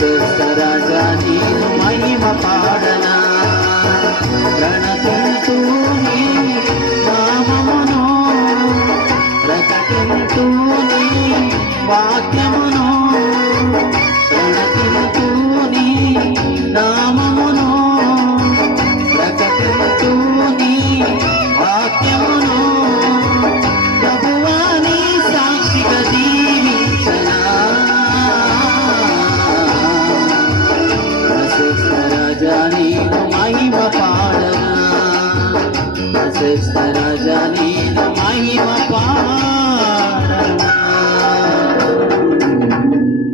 ప్రశస్త రాజా నీవు మహిమ పాడనా ప్రణతింతూ నీ నామమును ప్రకటింతూ నీ వాక్యమును ప్రణతింతూ నీ నామమును ప్రకటింతూ నీ వాక్యమును ప్రభువా నీ సాక్షిగా జీవించనా ప్రశస్త రాజా నీవు మహిమ పాడనా ప్రశస్త రాజా నీవు మహిమ